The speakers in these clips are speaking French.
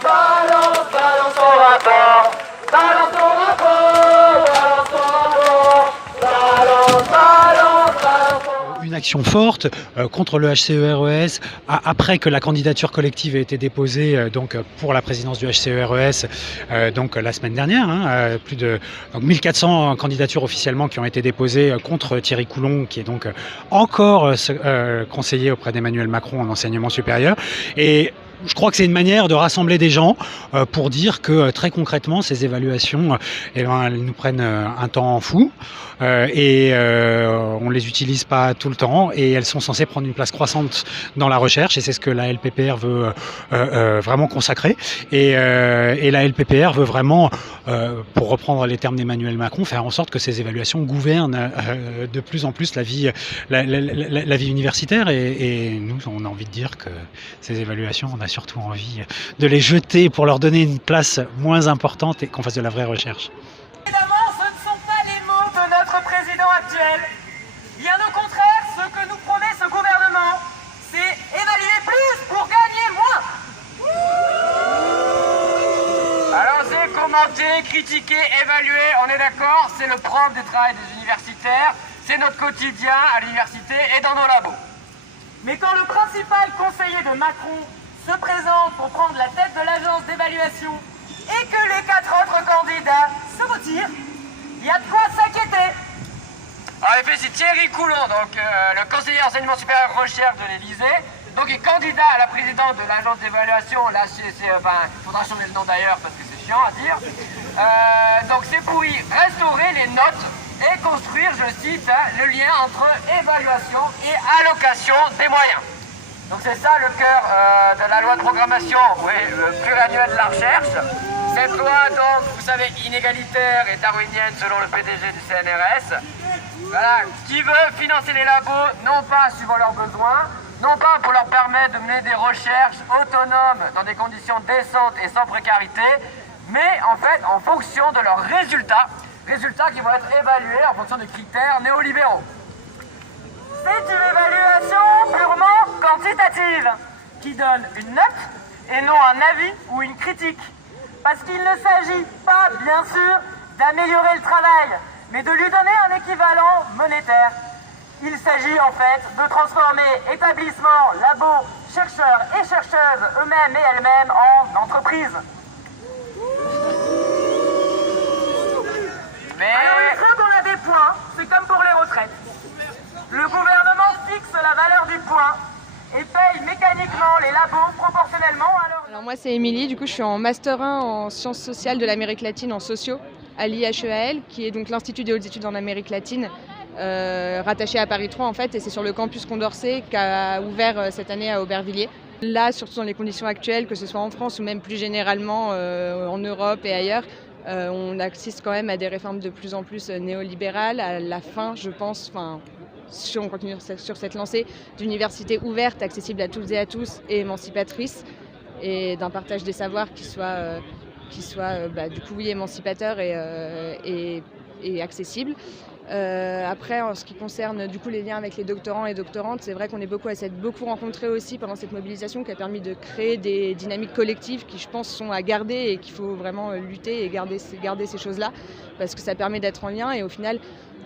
balance, balance ton rapport. Balance ton rapport, balance ton rapport. Balance, balance, balance ton... Une action forte contre le HCERES après que la candidature collective ait été déposée donc pour la présidence du HCERES donc la semaine dernière. Plus de donc 1400 candidatures officiellement qui ont été déposées contre Thierry Coulhon, qui est donc encore conseiller auprès d'Emmanuel Macron en enseignement supérieur. Et je crois que c'est une manière de rassembler des gens pour dire que très concrètement, ces évaluations, elles nous prennent un temps fou et on ne les utilise pas tout le temps et elles sont censées prendre une place croissante dans la recherche et c'est ce que la LPPR veut vraiment consacrer. Et la LPPR veut vraiment, pour reprendre les termes d'Emmanuel Macron, faire en sorte que ces évaluations gouvernent de plus en plus la vie universitaire et nous, on a envie de dire que ces évaluations, on a surtout envie de les jeter pour leur donner une place moins importante et qu'on fasse de la vraie recherche. Évidemment, ce ne sont pas les mots de notre président actuel. Bien au contraire, ce que nous promet ce gouvernement, c'est évaluer plus pour gagner moins. Alors c'est commenter, critiquer, évaluer, on est d'accord, c'est le propre du travail des universitaires, c'est notre quotidien à l'université et dans nos labos. Mais quand le principal conseiller de Macron se présente pour prendre la tête de l'agence d'évaluation et que les 4 autres candidats se retirent, il y a de quoi s'inquiéter. En effet, c'est Thierry Coulhon, donc le conseiller enseignement supérieur recherche de l'Élysée, donc est candidat à la présidence de l'agence d'évaluation, là il faudra changer le nom d'ailleurs parce que c'est chiant à dire. Donc c'est pour y restaurer les notes et construire, je cite, le lien entre évaluation et allocation des moyens. Donc c'est ça le cœur de la loi de programmation pluriannuelle de la recherche. Cette loi, donc, vous savez, inégalitaire et darwinienne selon le PDG du CNRS, voilà, qui veut financer les labos, non pas suivant leurs besoins, non pas pour leur permettre de mener des recherches autonomes dans des conditions décentes et sans précarité, mais en fait en fonction de leurs résultats qui vont être évalués en fonction de critères néolibéraux. C'est une évaluation purement quantitative qui donne une note et non un avis ou une critique. Parce qu'il ne s'agit pas, bien sûr, d'améliorer le travail, mais de lui donner un équivalent monétaire. Il s'agit en fait de transformer établissements, labos, chercheurs et chercheuses eux-mêmes et elles-mêmes en entreprises. Alors une fois qu'on a des points, c'est comme pour les retraites. Le gouvernement fixe la valeur du point et paye mécaniquement les labos proportionnellement à leur... Alors moi c'est Émilie, du coup je suis en Master 1 en sciences sociales de l'Amérique latine en sociaux à l'IHEAL, qui est donc l'Institut des hautes études en Amérique latine, rattaché à Paris 3 en fait, et c'est sur le campus Condorcet qu'a ouvert cette année à Aubervilliers. Là, surtout dans les conditions actuelles, que ce soit en France ou même plus généralement en Europe et ailleurs, on assiste quand même à des réformes de plus en plus néolibérales. À la fin, je pense, si on continue sur cette lancée, d'universités ouvertes, accessibles à toutes et à tous et émancipatrices, et d'un partage des savoirs qui soit du coup oui, émancipateur et accessible. Après, en ce qui concerne du coup les liens avec les doctorants et doctorantes, c'est vrai qu'on est beaucoup rencontrés aussi pendant cette mobilisation qui a permis de créer des dynamiques collectives qui, je pense, sont à garder et qu'il faut vraiment lutter et garder ces choses-là parce que ça permet d'être en lien et au final,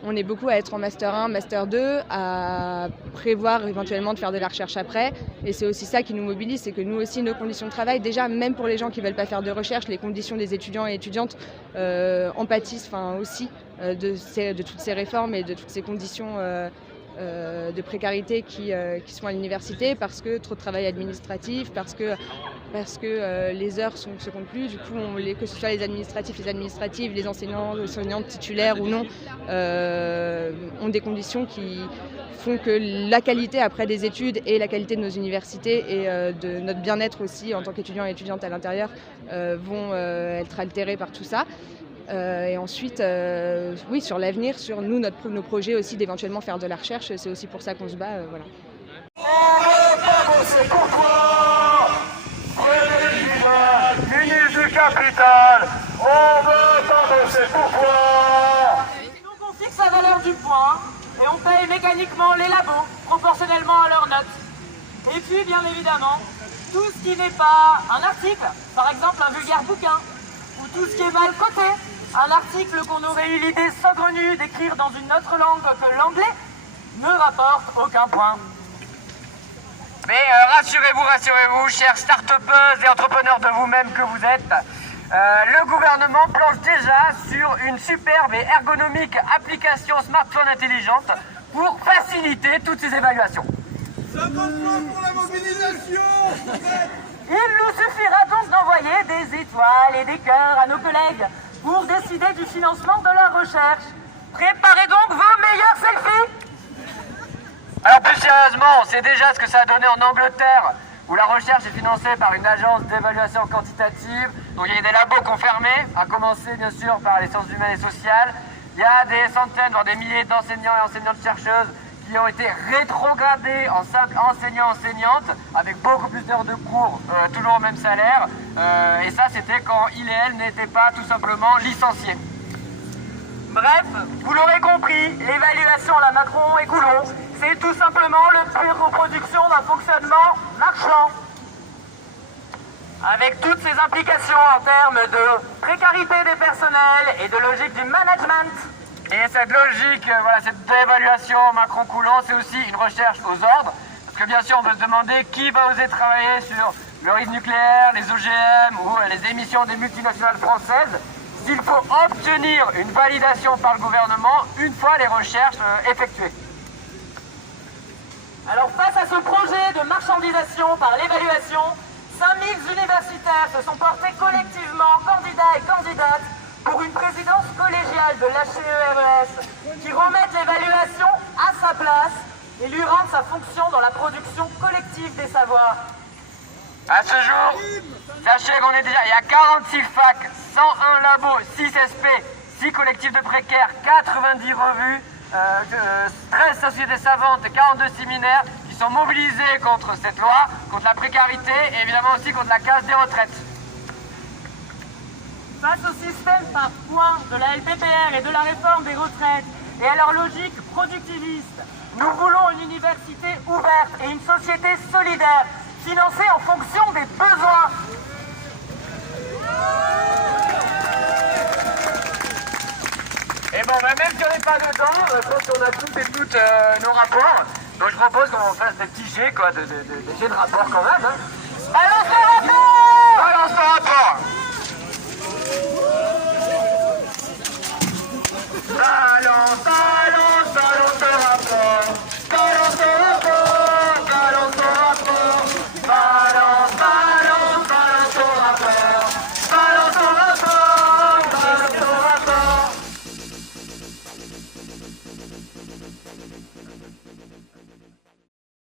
on est beaucoup à être en Master 1, Master 2, à prévoir éventuellement de faire de la recherche après. Et c'est aussi ça qui nous mobilise, c'est que nous aussi, nos conditions de travail, déjà, même pour les gens qui ne veulent pas faire de recherche, les conditions des étudiants et étudiantes en pâtissent aussi de toutes ces réformes et de toutes ces conditions de précarité qui sont à l'université parce que trop de travail administratif, parce que les heures se comptent plus, du coup que ce soit les administratives, les enseignantes titulaires ou non, ont des conditions qui font que la qualité après des études et la qualité de nos universités et de notre bien-être aussi en tant qu'étudiants et étudiantes à l'intérieur vont être altérées par tout ça. Et ensuite, oui, sur l'avenir, sur nos projets aussi d'éventuellement faire de la recherche, c'est aussi pour ça qu'on se bat. Voilà. On veut pas bosser pour toi, Frédéric Vidal, ministre du Capital. On veut pas bosser pour toi. Donc on fixe la valeur du point et on paye mécaniquement les labos proportionnellement à leurs notes. Et puis, bien évidemment, tout ce qui n'est pas un article, par exemple un vulgaire bouquin, ou tout ce qui est mal coté, un article qu'on aurait eu l'idée saugrenue d'écrire dans une autre langue que l'anglais, ne rapporte aucun point. Mais rassurez-vous, chers start-upers et entrepreneurs de vous-même que vous êtes, le gouvernement planche déjà sur une superbe et ergonomique application smartphone intelligente pour faciliter toutes ces évaluations. 50 points pour la mobilisation. Il nous suffira donc d'envoyer des étoiles et des cœurs à nos collègues pour décider du financement de leur recherche. Préparez donc vos meilleurs selfies. Alors plus sérieusement, on sait déjà ce que ça a donné en Angleterre, où la recherche est financée par une agence d'évaluation quantitative. Donc il y a des labos qui ont fermé, à commencer bien sûr par les sciences humaines et sociales. Il y a des centaines, voire des milliers d'enseignants et enseignantes-chercheuses qui ont été rétrogradés en simples enseignants-enseignantes, avec beaucoup plus d'heures de cours, toujours au même salaire. Et ça, c'était quand il et elle n'étaient pas tout simplement licenciés. Bref, vous l'aurez compris, l'évaluation à la Macron et Coulon, c'est tout simplement le pure reproduction d'un fonctionnement marchand. Avec toutes ces implications en termes de précarité des personnels et de logique du management. Et cette logique, voilà, cette évaluation Macron-Coulon, c'est aussi une recherche aux ordres. Parce que bien sûr, on peut se demander qui va oser travailler sur le risque nucléaire, les OGM ou les émissions des multinationales françaises, s'il faut obtenir une validation par le gouvernement une fois les recherches effectuées. Alors face à ce projet de marchandisation par l'évaluation, 5000 universitaires se sont portés collectivement candidats et candidates pour une présidence collégiale de l'HCERES qui remette l'évaluation à sa place et lui rende sa fonction dans la production collective des savoirs. À ce jour, sachez qu'on est déjà, il y a 46 facs, 101 labos, 6 SP, 6 collectifs de précaires, 90 revues, 13 sociétés savantes et 42 séminaires qui sont mobilisés contre cette loi, contre la précarité et évidemment aussi contre la casse des retraites. Face au système par points de la LPPR et de la réforme des retraites et à leur logique productiviste, nous voulons une université ouverte et une société solidaire, financée en fonction des besoins. Et bon, même si on n'est pas dedans, je pense qu'on a toutes et toutes nos rapports. Donc je propose qu'on fasse des petits jets, quoi, des jets de rapports quand même. Hein. Balance le rapport! Balance le rapport!